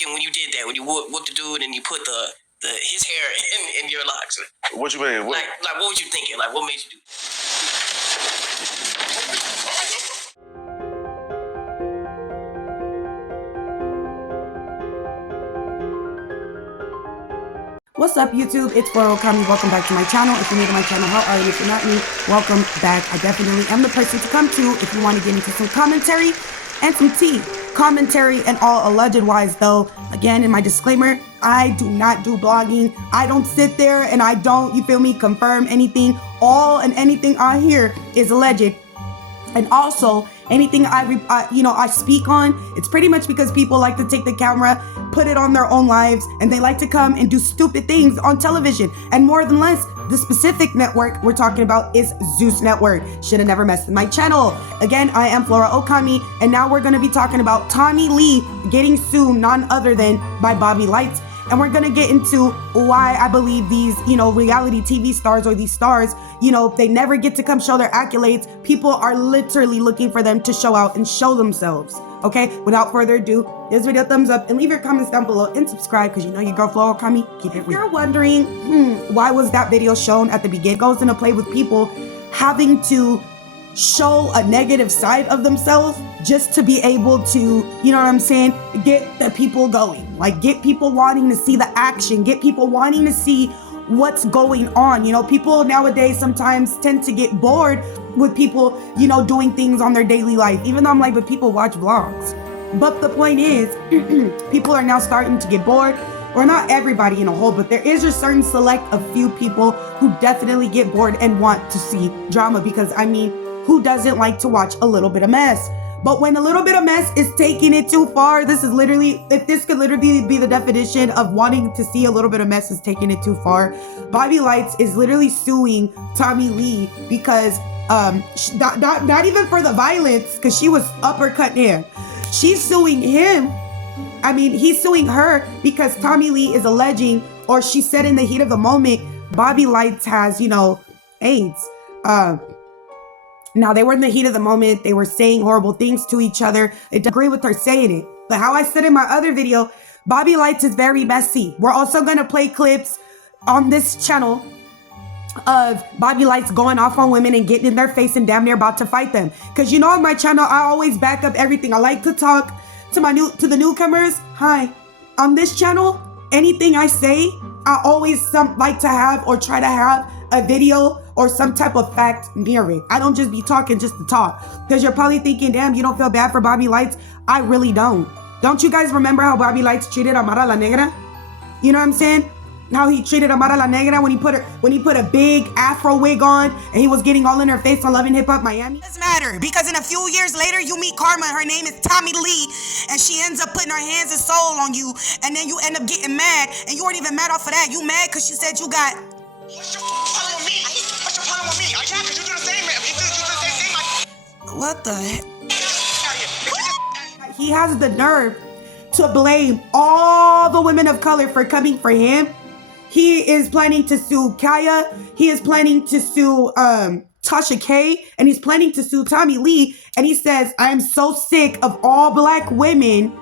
thinking when you did that? When you whooped the dude and you put his hair in your locks? What you mean? Like what was you thinking? Like what made you do? What's up, YouTube? It's Tommie. Welcome back to my channel. If you're new to my channel, how are you? If you're not new, welcome back. I definitely am the person to come to if you want to get into some commentary and some tea. Commentary and all alleged wise, though. Again, in my disclaimer, I do not do blogging. I don't sit there and I don't, you feel me, confirm anything. All and anything I hear is alleged. And also, anything I speak on, it's pretty much because people like to take the camera, put it on their own lives, and they like to come and do stupid things on television. And more than less, the specific network we're talking about is Zeus Network. Should have never messed with my channel. Again, I am Flora Okami, and now we're going to be talking about Tommie Lee getting sued, none other than by Bobby Lytes. And we're going to get into why I believe these, reality TV stars or these stars, they never get to come show their accolades. People are literally looking for them to show out and show themselves. Okay, without further ado, give this video a thumbs up and leave your comments down below and subscribe because you know your girl Flora Okami, keep it real. If you're wondering, why was that video shown at the beginning? It goes into play with people having to show a negative side of themselves just to be able to, get the people going. Like, get people wanting to see the action, get people wanting to see what's going on. People nowadays sometimes tend to get bored with people, doing things on their daily life, even though I'm like, but people watch vlogs. But the point is, people are now starting to get bored, or not everybody in a whole, but there is a certain select of few people who definitely get bored and want to see drama because, who doesn't like to watch a little bit of mess? But when a little bit of mess is taking it too far, this could literally be the definition of wanting to see a little bit of mess is taking it too far. Bobby Lytes is literally suing Tommie Lee because, not even for the violence, because she was uppercut him. She's suing him. He's suing her because Tommie Lee is alleging, or she said in the heat of the moment, Bobby Lytes has, AIDS. Now, they were in the heat of the moment. They were saying horrible things to each other. I agree with her saying it. But how I said in my other video, Bobby Lytes is very messy. We're also going to play clips on this channel of Bobby Lytes going off on women and getting in their face and damn near about to fight them. Because on my channel, I always back up everything. I like to talk to the newcomers. Hi. On this channel, anything I say, I always like to have or try to have a video or some type of fact near it. I don't just be talking just to talk. Because you're probably thinking, damn, you don't feel bad for Bobby Lytes. I really don't. Don't you guys remember how Bobby Lytes treated Amara La Negra? You know what I'm saying? How he treated Amara La Negra when he put a big afro wig on and he was getting all in her face on Love and Hip Hop Miami? It doesn't matter because in a few years later you meet Karma. Her name is Tommie Lee and she ends up putting her hands and soul on you and then you end up getting mad and you weren't even mad off of that. You mad because she said you got... What's your problem with me? What's your problem with me? Yeah, because you do the same, man. You do the same thing. What the heck? He has the nerve to blame all the women of color for coming for him. He is planning to sue Kaya. He is planning to sue Tasha K. And he's planning to sue Tommie Lee. And he says, I'm so sick of all black women,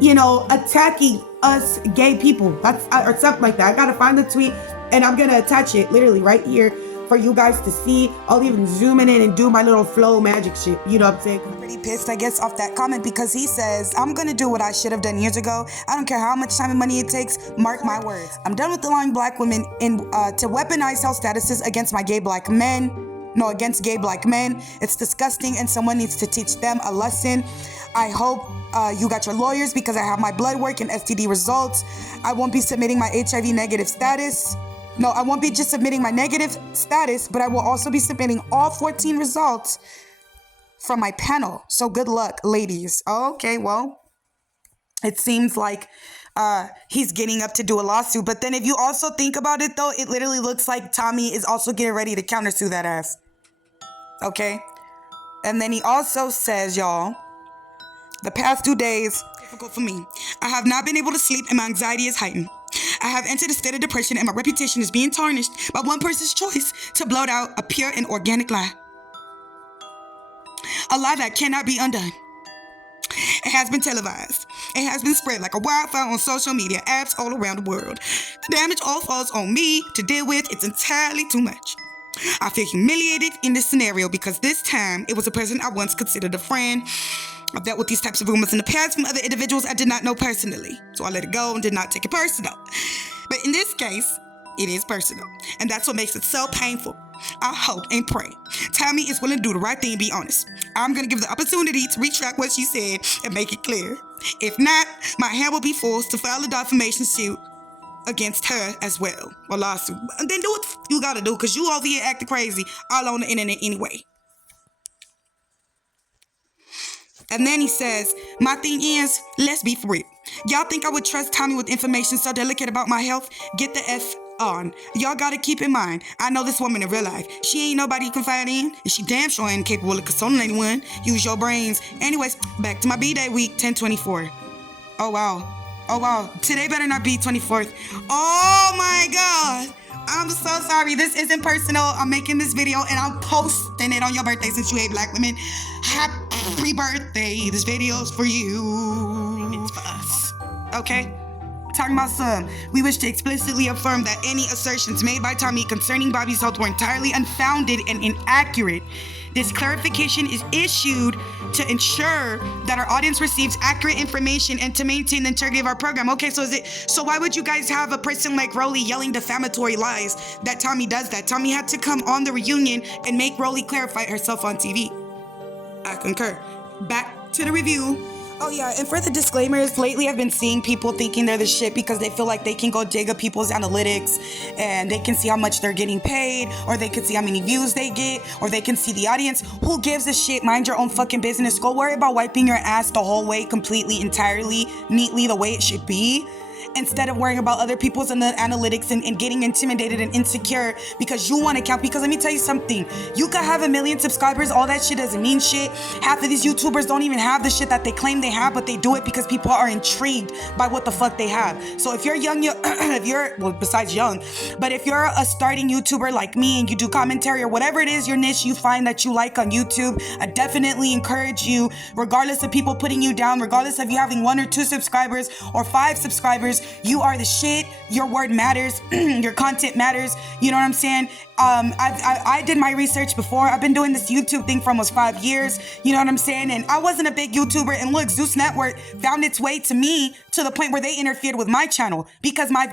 attacking us gay people. That's or something like that. I gotta find the tweet and I'm gonna attach it literally right here for you guys to see. I'll even zoom in and do my little flow magic shit. You know what I'm saying? I'm pretty pissed, I guess, off that comment because he says, I'm gonna do what I should have done years ago. I don't care how much time and money it takes. Mark my words. I'm done with allowing black women to weaponize health statuses against gay black men. It's disgusting and someone needs to teach them a lesson. I hope you got your lawyers because I have my blood work and STD results. I won't be submitting my HIV negative status. No, I won't be just submitting my negative status, but I will also be submitting all 14 results from my panel. So good luck, ladies. Okay, well, it seems like he's getting up to do a lawsuit. But then if you also think about it, though, it literally looks like Tommie is also getting ready to countersue that ass. Okay? And then he also says, y'all, the past 2 days, difficult for me. I have not been able to sleep and my anxiety is heightened. I have entered a state of depression and my reputation is being tarnished by one person's choice to blurt out a pure and organic lie. A lie that cannot be undone. It has been televised. and has been spread like a wildfire on social media apps all around the world. The damage all falls on me to deal with. It's entirely too much. I feel humiliated in this scenario because this time it was a person I once considered a friend. I've dealt with these types of rumors in the past from other individuals I did not know personally, so I let it go and did not take it personal. But in this case, it is personal, and that's what makes it so painful. I hope and pray Tommie is willing to do the right thing and be honest. I'm going to give the opportunity to retract what she said and make it clear. If not, my hand will be forced to file a defamation suit against her as well, or lawsuit. And then do what you gotta do, because you over here acting crazy all on the internet anyway. And then he says, my thing is, let's be for real. Y'all think I would trust Tommie with information so delicate about my health? Get the F on. Y'all gotta keep in mind, I know this woman in real life. She ain't nobody you can confide in, and she damn sure ain't capable of consoling anyone. Use your brains. Anyways, back to my B-Day week 1024. Oh wow, today better not be 24th. Oh my God, I'm so sorry. This isn't personal. I'm making this video and I'm posting it on your birthday since you hate black women. Happy birthday. This video's for you. It's for us. Okay? Talking about some, we wish to explicitly affirm that any assertions made by Tommie concerning Bobby's health were entirely unfounded and inaccurate. This clarification is issued to ensure that our audience receives accurate information and to maintain the integrity of our program. Okay, so why would you guys have a person like Rolly yelling defamatory lies that Tommie does that? Tommie had to come on the reunion and make Rolly clarify herself on TV. I concur. Back to the review. Oh yeah, and for the disclaimers, lately I've been seeing people thinking they're the shit because they feel like they can go dig up people's analytics and they can see how much they're getting paid, or they can see how many views they get, or they can see the audience. Who gives a shit? Mind your own fucking business. Go worry about wiping your ass the whole way, completely, entirely, neatly, the way it should be, instead of worrying about other people's analytics and getting intimidated and insecure because you want to count. Because let me tell you something, you could have 1 million subscribers, all that shit doesn't mean shit. Half of these YouTubers don't even have the shit that they claim they have, but they do it because people are intrigued by what the fuck they have. So if you're young, besides young, but if you're a starting YouTuber like me and you do commentary or whatever it is your niche you find that you like on YouTube, I definitely encourage you, regardless of people putting you down, regardless of you having 1 or 2 subscribers or 5 subscribers, you are the shit. Your word matters. Your content matters. You know what I'm saying? I did my research before. I've been doing this YouTube thing for almost 5 years. You know what I'm saying? And I wasn't a big YouTuber. And look, Zeus Network found its way to me to the point where they interfered with my channel because my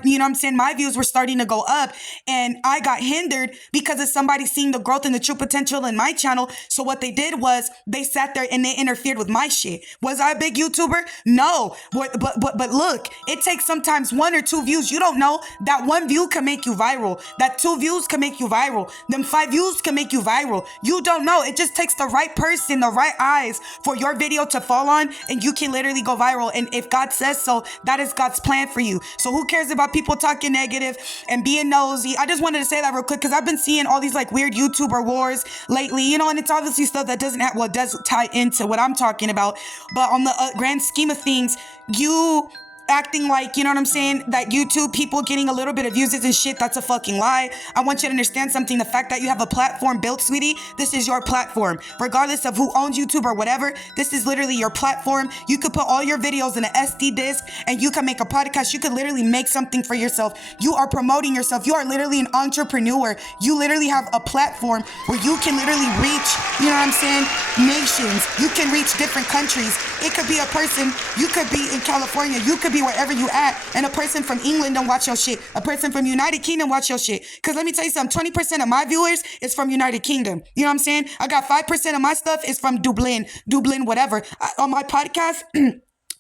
views were starting to go up, and I got hindered because of somebody seeing the growth and the true potential in my channel. So what they did was they sat there and they interfered with my shit. Was I a big YouTuber? No. But look, it takes sometimes 1 or 2 views. You don't know that 1 view can make you viral. That 2 views can make you viral. Them 5 views can make you viral. You don't know. It just takes the right person, the right eyes for your video to fall on, and you can literally go viral. And if God says so, that is God's plan for you. So who cares about people talking negative and being nosy? I just wanted to say that real quick because I've been seeing all these like weird YouTuber wars lately, and it's obviously stuff that does tie into what I'm talking about. But on the grand scheme of things, you acting like, you know what I'm saying, that YouTube people getting a little bit of views and shit, that's a fucking lie. I want you to understand something. The fact that you have a platform built, sweetie, this is your platform. Regardless of who owns YouTube or whatever, this is literally your platform. You could put all your videos in an SD disc and you can make a podcast. You could literally make something for yourself. You are promoting yourself. You are literally an entrepreneur. You literally have a platform where you can literally reach, you know what I'm saying, nations. You can reach different countries. It could be a person, you could be in California, you could be wherever you at, and a person from England don't watch your shit. A person from United Kingdom watch your shit. Because let me tell you something, 20% of my viewers is from United Kingdom. You know what I'm saying? I got 5% of my stuff is from Dublin, whatever. On my podcast,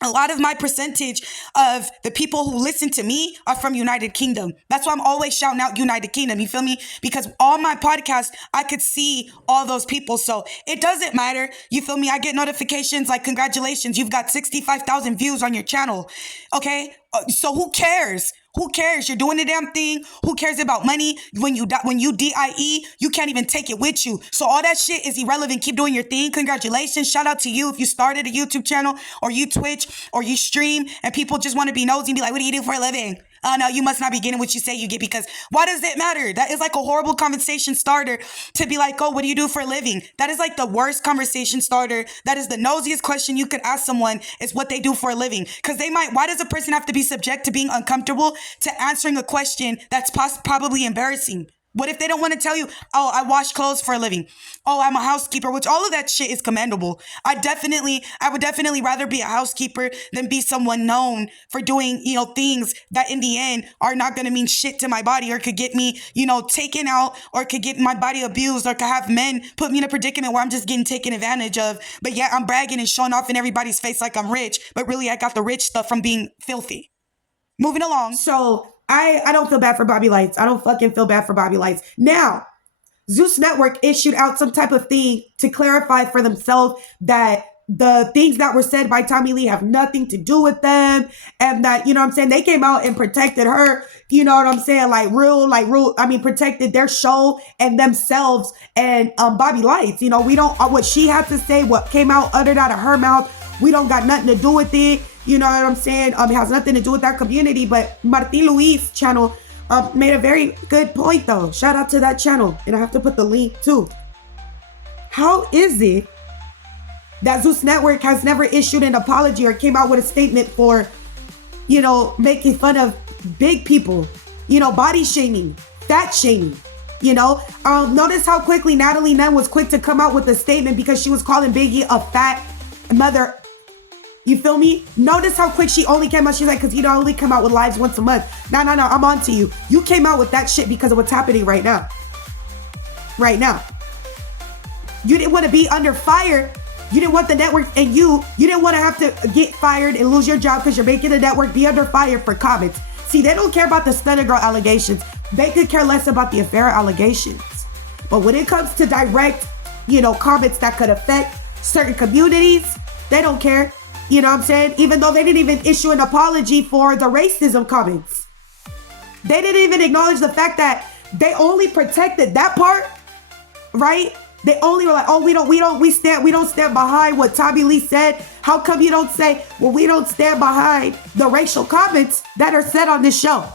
a lot of my percentage of the people who listen to me are from United Kingdom. That's why I'm always shouting out United Kingdom. You feel me? Because on my podcast, I could see all those people. So it doesn't matter. You feel me? I get notifications like, congratulations, you've got 65,000 views on your channel. Okay? So who cares? Who cares? You're doing the damn thing. Who cares about money? When you DIE, you can't even take it with you. So all that shit is irrelevant. Keep doing your thing. Congratulations. Shout out to you if you started a YouTube channel or you Twitch or you stream and people just want to be nosy and be like, what do you do for a living? Oh, no, you must not be getting what you say you get, because why does it matter? That is like a horrible conversation starter to be like, oh, what do you do for a living? That is like the worst conversation starter. That is the nosiest question you could ask someone, is what they do for a living. Because why does a person have to be subject to being uncomfortable to answering a question that's probably embarrassing? What if they don't want to tell you, oh, I wash clothes for a living. Oh, I'm a housekeeper, which all of that shit is commendable. I would definitely rather be a housekeeper than be someone known for doing, things that in the end are not going to mean shit to my body, or could get me, taken out, or could get my body abused, or could have men put me in a predicament where I'm just getting taken advantage of. But yeah, I'm bragging and showing off in everybody's face like I'm rich, but really I got the rich stuff from being filthy. Moving along. So I don't feel bad for Bobby Lytes. I don't fucking feel bad for Bobby Lytes. Now, Zeus Network issued out some type of thing to clarify for themselves that the things that were said by Tommie Lee have nothing to do with them. And that, they came out and protected her, protected their show and themselves and Bobby Lytes. We don't, what she had to say, what came out, uttered out of her mouth, we don't got nothing to do with it. You know what I'm saying? It has nothing to do with our community. But Martin Luis channel made a very good point, though. Shout out to that channel. And I have to put the link, too. How is it that Zeus Network has never issued an apology or came out with a statement for, making fun of big people, body shaming, fat shaming, Notice how quickly Natalie Nunn was quick to come out with a statement because she was calling Biggie a fat mother. You feel me? Notice how quick she only came out. She's like, because you don't only come out with lives once a month. No, I'm on to you. You came out with that shit because of what's happening right now. Right now. You didn't want to be under fire. You didn't want the network, and you didn't want to have to get fired and lose your job because you're making the network be under fire for comments. See, they don't care about the Stunner Girl allegations. They could care less about the affair allegations. But when it comes to direct, comments that could affect certain communities, they don't care. You know what I'm saying? Even though they didn't even issue an apology for the racism comments. They didn't even acknowledge the fact that they only protected that part, right? They only were like, oh, we don't stand behind what Tommie Lee said. How come you don't say, well, we don't stand behind the racial comments that are said on this show?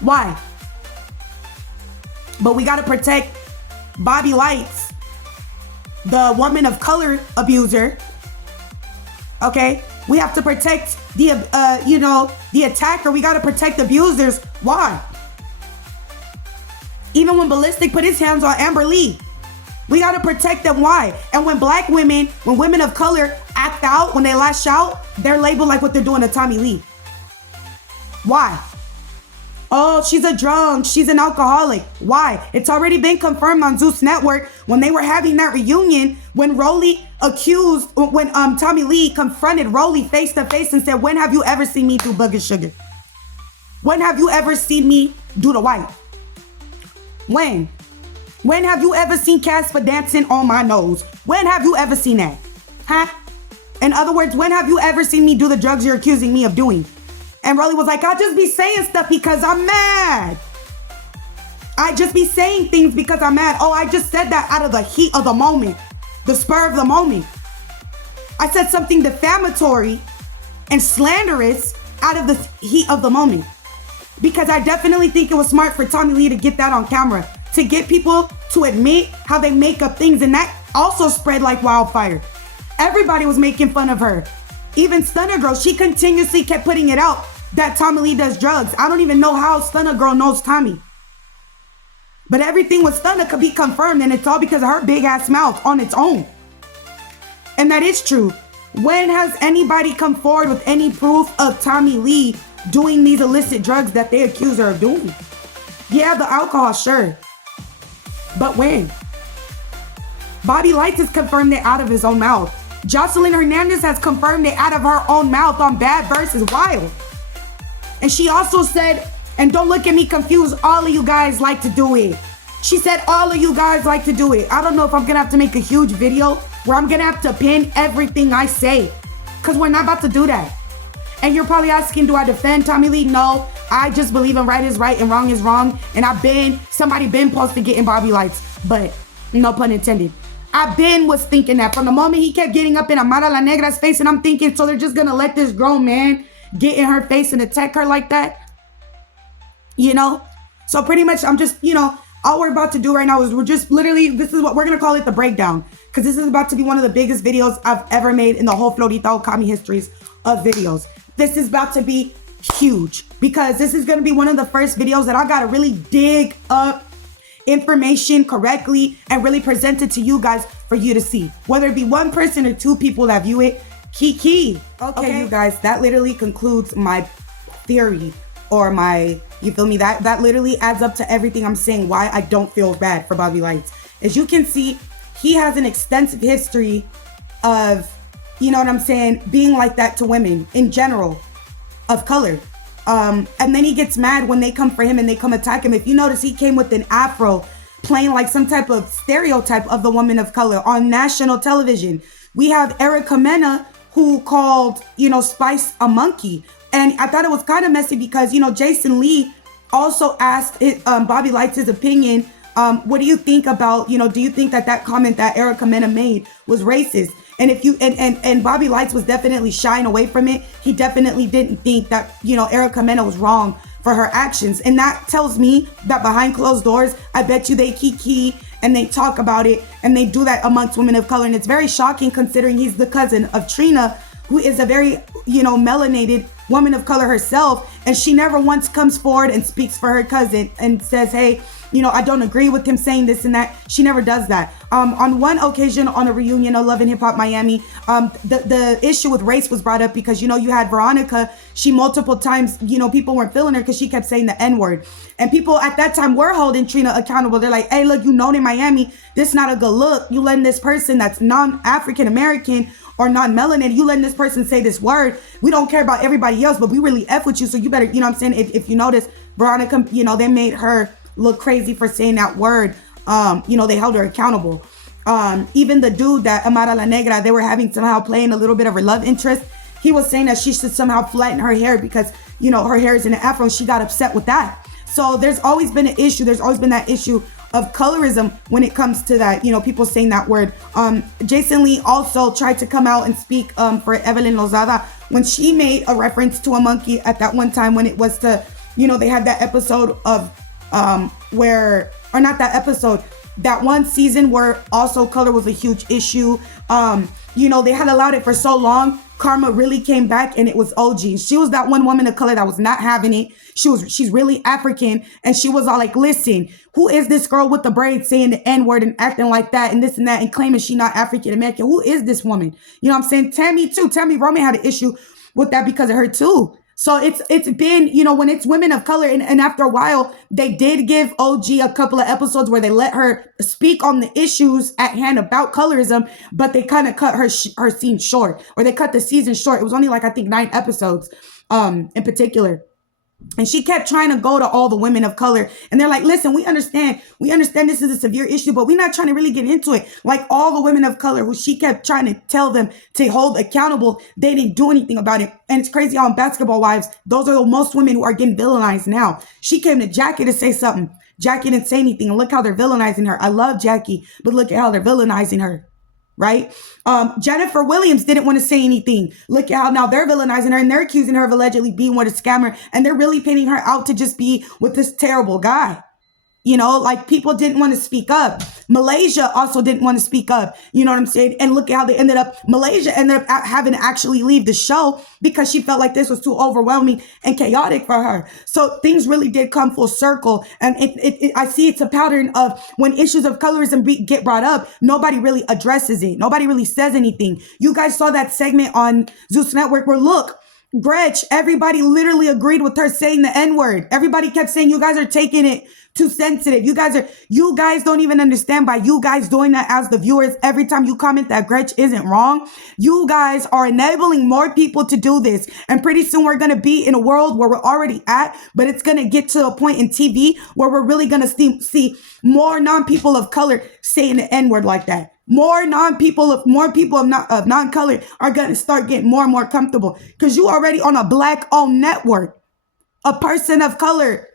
Why? But we got to protect Bobby Lytes, the woman of color abuser. Okay, we have to protect the attacker. We got to protect abusers. Why? Even when Ballistic put his hands on Amber Lee, we got to protect them. Why? And when black women, when women of color act out, when they lash out, they're labeled like what they're doing to Tommie Lee. Why? Oh, she's a drunk. She's an alcoholic. Why? It's already been confirmed on Zeus Network when they were having that reunion when Tommie Lee confronted Rolly face to face and said, when have you ever seen me do booger sugar? When have you ever seen me do the white? When? When have you ever seen Casper dancing on my nose? When have you ever seen that? Huh? In other words, when have you ever seen me do the drugs you're accusing me of doing? And Rolly was like, I'll just be saying stuff because I'm mad. I just be saying things because I'm mad. Oh, I just said that out of the heat of the moment, the spur of the moment. I said something defamatory and slanderous out of the heat of the moment. Because I definitely think it was smart for Tommie Lee to get that on camera, to get people to admit how they make up things. And that also spread like wildfire. Everybody was making fun of her. Even Stunner Girl, she continuously kept putting it out that Tommie Lee does drugs. I don't even know how Stunner Girl knows Tommie. But everything with Stunner could be confirmed, and it's all because of her big ass mouth on its own. And that is true. When has anybody come forward with any proof of Tommie Lee doing these illicit drugs that they accuse her of doing? Yeah, the alcohol, sure. But when? Bobby Lytes has confirmed it out of his own mouth. Jocelyn Hernandez has confirmed it out of her own mouth on Bad vs. Wild. And she also said, and don't look at me confused, all of you guys like to do it. She said all of you guys like to do it. I don't know if I'm going to have to make a huge video where I'm going to have to pin everything I say. Because we're not about to do that. And you're probably asking, do I defend Tommie Lee? No, I just believe in right is right and wrong is wrong. And somebody been posted getting Bobby Lytes, but no pun intended. Was thinking that from the moment he kept getting up in Amara La Negra's face, and I'm thinking, so they're just gonna let this grown man get in her face and attack her like that? You know? So pretty much I'm just, all we're about to do right now is we're just literally, this is what we're gonna call it, the breakdown. Because this is about to be one of the biggest videos I've ever made in the whole Florita Okami histories of videos. This is about to be huge because this is gonna be one of the first videos that I gotta really dig up information correctly and really present it to you guys for you to see. Whether it be one person or two people that view it, key. Okay, you guys, that literally concludes my theory or my, you feel me? That literally adds up to everything I'm saying why I don't feel bad for Bobby Lytes. As you can see, he has an extensive history of, you know what I'm saying, being like that to women in general of color. And then he gets mad when they come for him and they come attack him. If you notice, he came with an afro playing like some type of stereotype of the woman of color on national television. We have Erica Mena who called, Spice a monkey. And I thought it was kind of messy because, Jason Lee also asked Bobby Lytes his opinion. What do you think about, do you think that comment that Erica Mena made was racist? And if you and Bobby Lytes was definitely shying away from it. He definitely didn't think that, Erica Mena was wrong for her actions. And that tells me that behind closed doors, I bet you they kiki and they talk about it and they do that amongst women of color. And it's very shocking considering he's the cousin of Trina, who is a very, melanated woman of color herself. And she never once comes forward and speaks for her cousin and says, hey, I don't agree with him saying this and that. She never does that. On one occasion on a reunion of Love and Hip Hop Miami, the issue with race was brought up because, you had Veronica. She multiple times, people weren't feeling her because she kept saying the N-word. And people at that time were holding Trina accountable. They're like, hey, look, in Miami, this is not a good look. You letting this person that's non-African American or non-melanated, you letting this person say this word. We don't care about everybody else, but we really F with you. So you better, if you notice, Veronica, they made her look crazy for saying that word. They held her accountable. Even the dude that Amara La Negra, they were having somehow playing a little bit of her love interest. He was saying that she should somehow flatten her hair because, her hair is in an afro. She got upset with that. So there's always been an issue. There's always been that issue of colorism when it comes to that, people saying that word. Jason Lee also tried to come out and speak for Evelyn Lozada when she made a reference to a monkey at that one time when it was to, they had that episode of that one season where also color was a huge issue. They had allowed it for so long. Karma really came back and it was OG. She was that one woman of color that was not having it. She's really African and she was all like, listen, who is this girl with the braids saying the N-word and acting like that and this and that and claiming she not African American? Who is this woman? You know what I'm saying? Tammy Roman had an issue with that because of her too. So it's been, when it's women of color and after a while, they did give OG a couple of episodes where they let her speak on the issues at hand about colorism, but they kind of cut her scene short or they cut the season short. It was only like, I think 9 episodes in particular. And she kept trying to go to all the women of color. And they're like, listen, we understand this is a severe issue, but we're not trying to really get into it. Like all the women of color who she kept trying to tell them to hold accountable, they didn't do anything about it. And it's crazy how in Basketball Wives, those are the most women who are getting villainized now. She came to Jackie to say something. Jackie didn't say anything. And look how they're villainizing her. I love Jackie, but look at how they're villainizing her. Right? Jennifer Williams didn't want to say anything. Look at how now they're villainizing her and they're accusing her of allegedly being with a scammer. And they're really painting her out to just be with this terrible guy. Like people didn't want to speak up. Malaysia also didn't want to speak up. You know what I'm saying? And look at how they ended up. Malaysia ended up having to actually leave the show because she felt like this was too overwhelming and chaotic for her. So things really did come full circle. And I see it's a pattern of when issues of colorism get brought up, nobody really addresses it. Nobody really says anything. You guys saw that segment on Zeus Network where look, Gretch, everybody literally agreed with her saying the N-word. Everybody kept saying, you guys are taking it too sensitive. You guys don't even understand by you guys doing that as the viewers. Every time you comment that Gretch isn't wrong, you guys are enabling more people to do this. And pretty soon we're going to be in a world where we're already at, but it's going to get to a point in TV where we're really going to see more non-people of color saying the N-word like that. more people of non-color are going to start getting more and more comfortable because you already on a black-owned network, a person of color,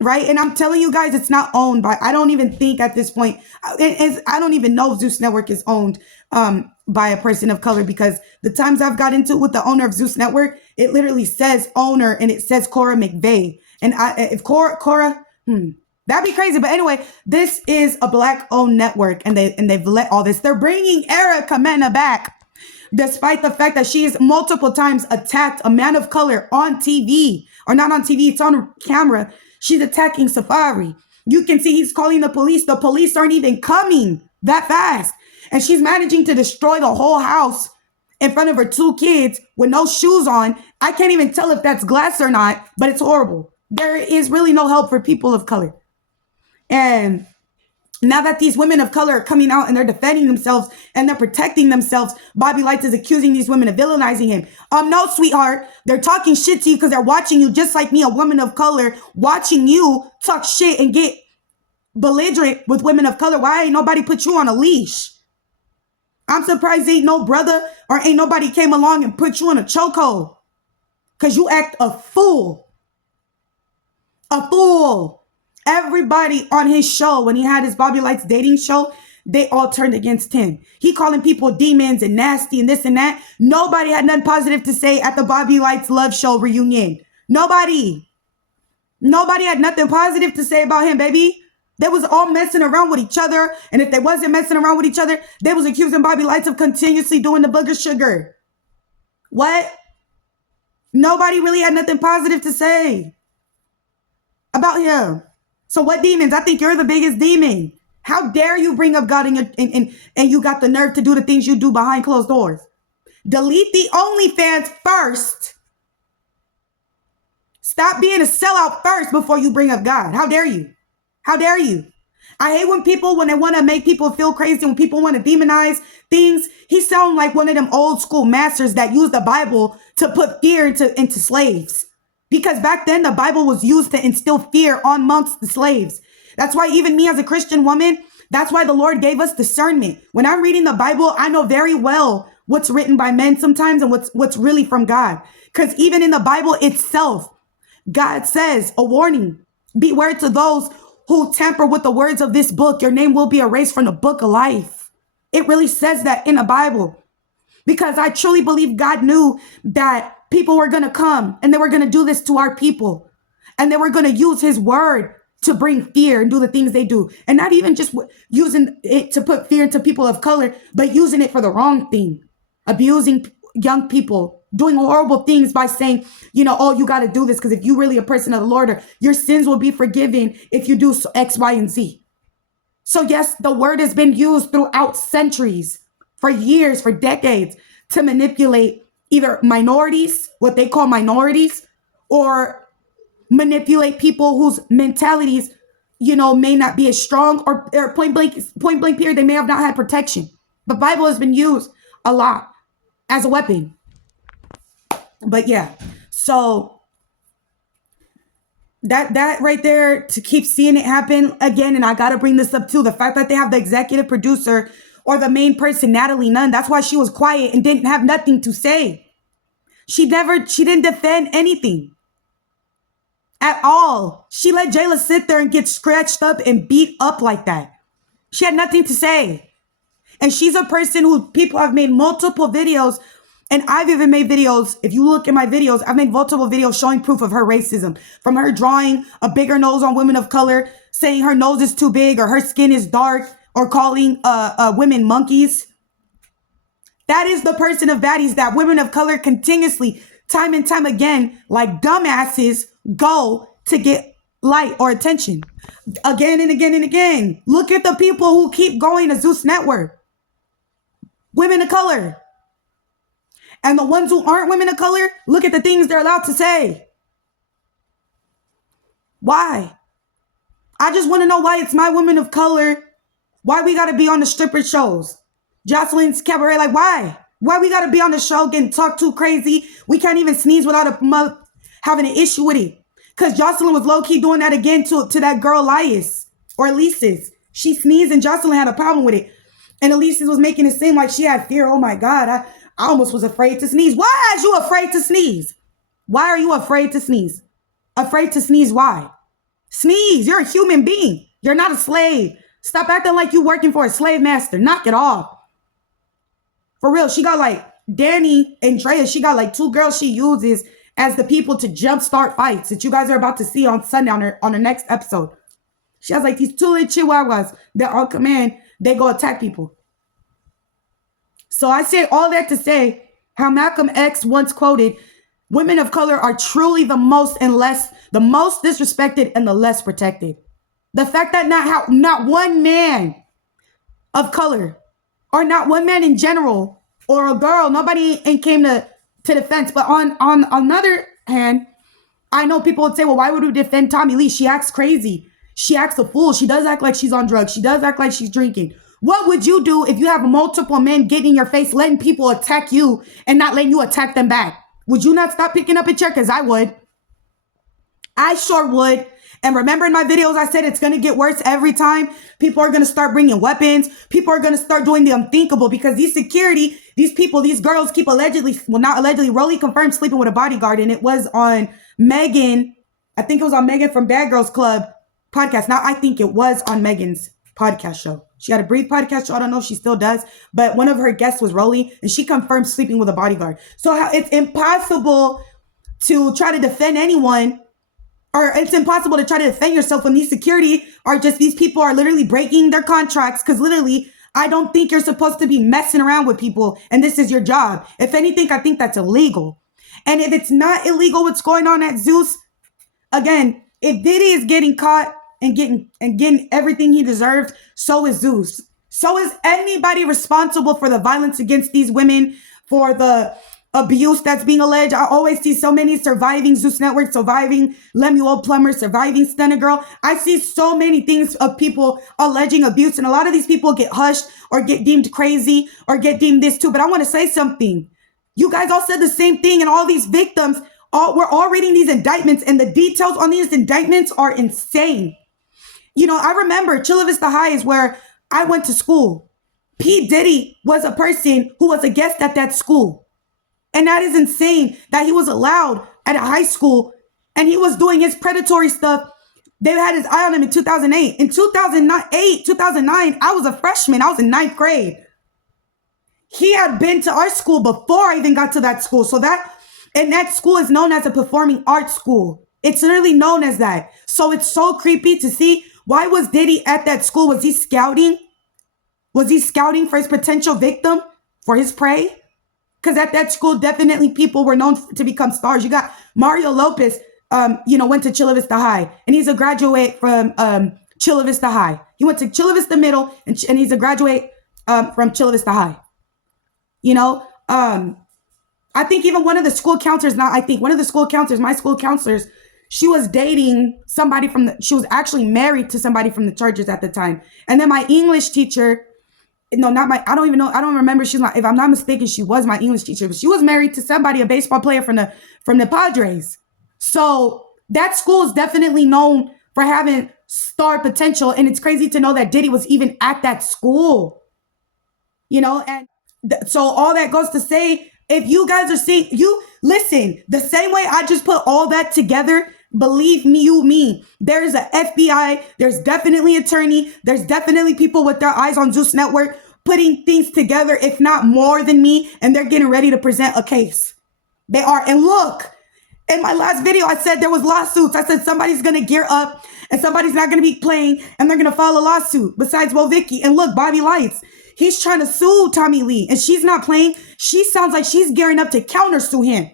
right? And I'm telling you guys, it's not owned by, I don't even think at this point, I don't even know if Zeus Network is owned by a person of color, because the times I've got into it with the owner of Zeus Network, it literally says owner and it says Cora McVeigh. And if Cora, that'd be crazy. But anyway, this is a black-owned network, and they've let all this. They're bringing Erica Mena back, despite the fact that she has multiple times attacked a man of color on TV, or not on TV, it's on camera. She's attacking Safari. You can see he's calling the police. The police aren't even coming that fast. And she's managing to destroy the whole house in front of her 2 kids with no shoes on. I can't even tell if that's glass or not, but it's horrible. There is really no help for people of color. And now that these women of color are coming out and they're defending themselves and they're protecting themselves, Bobby Lytes is accusing these women of villainizing him. No, sweetheart. They're talking shit to you because they're watching you, just like me, a woman of color, watching you talk shit and get belligerent with women of color. Why ain't nobody put you on a leash? I'm surprised ain't no brother or ain't nobody came along and put you in a chokehold because you act a fool. A fool. Everybody on his show, when he had his Bobby Lytes dating show, they all turned against him. He calling people demons and nasty and this and that. Nobody had nothing positive to say at the Bobby Lytes Love Show reunion. Nobody. Nobody had nothing positive to say about him, baby. They was all messing around with each other. And if they wasn't messing around with each other, they was accusing Bobby Lytes of continuously doing the booger sugar. What? Nobody really had nothing positive to say about him. So what demons? I think you're the biggest demon. How dare you bring up God and you got the nerve to do the things you do behind closed doors? Delete the OnlyFans first. Stop being a sellout first before you bring up God. How dare you? How dare you? I hate when they want to make people feel crazy, when people want to demonize things. He sounds like one of them old school masters that used the Bible to put fear into slaves. Because back then the Bible was used to instill fear amongst the slaves. That's why even me as a Christian woman, that's why the Lord gave us discernment. When I'm reading the Bible, I know very well what's written by men sometimes and what's really from God. Because even in the Bible itself, God says, a warning, beware to those who tamper with the words of this book. Your name will be erased from the book of life. It really says that in the Bible. Because I truly believe God knew that people were going to come and they were going to do this to our people. And they were going to use his word to bring fear and do the things they do. And not even just using it to put fear into people of color, but using it for the wrong thing. Abusing young people, doing horrible things by saying, oh, you got to do this because if you really a person of the Lord, your sins will be forgiven if you do X, Y, and Z. So yes, the word has been used throughout centuries, for years, for decades, to manipulate either minorities, what they call minorities, or manipulate people whose mentalities, may not be as strong, or point blank period, they may have not had protection. The Bible has been used a lot as a weapon. But yeah, so that right there, to keep seeing it happen again, and I got to bring this up too, the fact that they have the executive producer or the main person, Natalie Nunn, that's why she was quiet and didn't have nothing to say. She didn't defend anything at all. She let Jayla sit there and get scratched up and beat up like that. She had nothing to say. And she's a person who people have made multiple videos. And I've even made videos. If you look at my videos, I've made multiple videos showing proof of her racism. From her drawing a bigger nose on women of color, saying her nose is too big or her skin is dark, or calling women monkeys. That is the person of baddies that women of color continuously, time and time again, like dumbasses, go to get light or attention. Again and again and again. Look at the people who keep going to Zeus Network. Women of color. And the ones who aren't women of color, look at the things they're allowed to say. Why? I just want to know why it's my women of color. Why we got to be on the stripper shows? Jocelyn's Cabaret, like why? Why we got to be on the show getting talked too crazy? We can't even sneeze without having an issue with it. Because Jocelyn was low-key doing that again to that girl Lytes or Lisa's. She sneezed and Jocelyn had a problem with it. And Elise was making it seem like she had fear. Oh my God, I almost was afraid to sneeze. Why are you afraid to sneeze? Why are you afraid to sneeze? Afraid to sneeze, why? Sneeze, you're a human being. You're not a slave. Stop acting like you working for a slave master. Knock it off. For real, she got like Danny and Drea, she got like 2 girls she uses as the people to jumpstart fights that you guys are about to see on Sunday on her next episode. She has like these 2 little chihuahuas that on command, they go attack people. So I say all that to say how Malcolm X once quoted, women of color are truly the most disrespected and the less protected. The fact that not one man of color or not one man in general or a girl, nobody came to defense. But on another hand, I know people would say, well, why would we defend Tommie Lee? She acts crazy. She acts a fool. She does act like she's on drugs. She does act like she's drinking. What would you do if you have multiple men getting in your face, letting people attack you and not letting you attack them back? Would you not stop picking up a chair? Because I would. I sure would. And remember in my videos, I said it's going to get worse every time. People are going to start bringing weapons. People are going to start doing the unthinkable because these security, these people, these girls keep not allegedly, Rolly confirmed sleeping with a bodyguard. And it was on Megan. I think it was on Megan from Bad Girls Club podcast. Now, I think it was on Megan's podcast show. She had a brief podcast show. I don't know if she still does, but one of her guests was Rolly and she confirmed sleeping with a bodyguard. So it's impossible to try to defend anyone, or it's impossible to try to defend yourself when these security are just, these people are literally breaking their contracts. Cause literally, I don't think you're supposed to be messing around with people and this is your job. If anything, I think that's illegal. And if it's not illegal, what's going on at Zeus, again, if Diddy is getting caught and getting everything he deserves, so is Zeus. So is anybody responsible for the violence against these women, for the abuse that's being alleged. I always see so many surviving Zeus Network, surviving Lemuel Plumber, surviving Stunner Girl. I see so many things of people alleging abuse, and a lot of these people get hushed or get deemed crazy or get deemed this too. But I want to say something. You guys all said the same thing, and all these victims, we're all reading these indictments, and the details on these indictments are insane. You know, I remember Chula Vista High is where I went to school. P. Diddy was a person who was a guest at that school. And that is insane that he was allowed at a high school and he was doing his predatory stuff. They had his eye on him in 2008. In 2009, I was a freshman. I was in 9th grade. He had been to our school before I even got to that school. And that school is known as a performing arts school. It's literally known as that. So it's so creepy to see. Why was Diddy at that school? Was he scouting? Was he scouting for his potential victim, for his prey? Because at that school, definitely people were known to become stars. You got Mario Lopez, went to Chula Vista High, and he's a graduate from Chula Vista High. He went to Chula Vista Middle, and he's a graduate from Chula Vista High. I think even one of the school counselors, my school counselors, she was dating somebody she was actually married to somebody from the Chargers at the time. And then my English teacher, I don't even know. I don't remember. If I'm not mistaken, she was my English teacher, but she was married to somebody, a baseball player from the Padres. So that school is definitely known for having star potential. And it's crazy to know that Diddy was even at that school, and so all that goes to say, if you guys are seeing, listen, the same way I just put all that together, believe me, there's an FBI, there's definitely attorney, there's definitely people with their eyes on Zeus Network putting things together, if not more than me, and they're getting ready to present a case. They are. And look, in my last video, I said there was lawsuits. I said somebody's going to gear up and somebody's not going to be playing and they're going to file a lawsuit besides Vicky. And look, Bobby Lytes, he's trying to sue Tommie Lee and she's not playing. She sounds like she's gearing up to countersue him.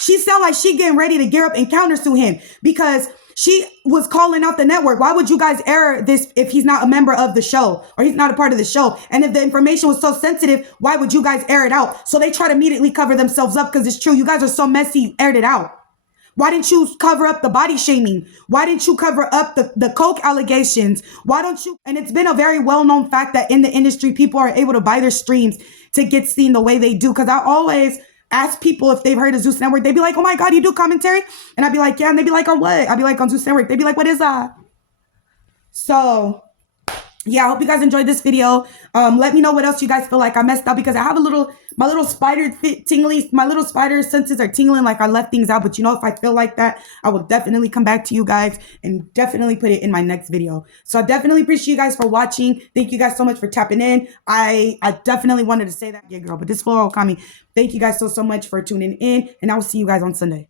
She sounds like she's getting ready to gear up and countersue him because she was calling out the network. Why would you guys air this if he's not a member of the show or he's not a part of the show? And if the information was so sensitive, why would you guys air it out? So they try to immediately cover themselves up because it's true. You guys are so messy, you aired it out. Why didn't you cover up the body shaming? Why didn't you cover up the coke allegations? Why don't you? And it's been a very well-known fact that in the industry, people are able to buy their streams to get seen the way they do. Because I always ask people if they've heard of Zeus Network. They'd be like, oh my God, you do commentary? And I'd be like, yeah. And they'd be like, on what? I'd be like, on Zeus Network. They'd be like, what is that? So yeah, I hope you guys enjoyed this video. Let me know what else you guys feel like I messed up, because I have my little spider my little spider senses are tingling like I left things out. But you know, if I feel like that, I will definitely come back to you guys and definitely put it in my next video. So I definitely appreciate you guys for watching. Thank you guys so much for tapping in. I definitely wanted to say that, yeah, girl, but this floor will call me. Thank you guys so much for tuning in, and I will see you guys on Sunday.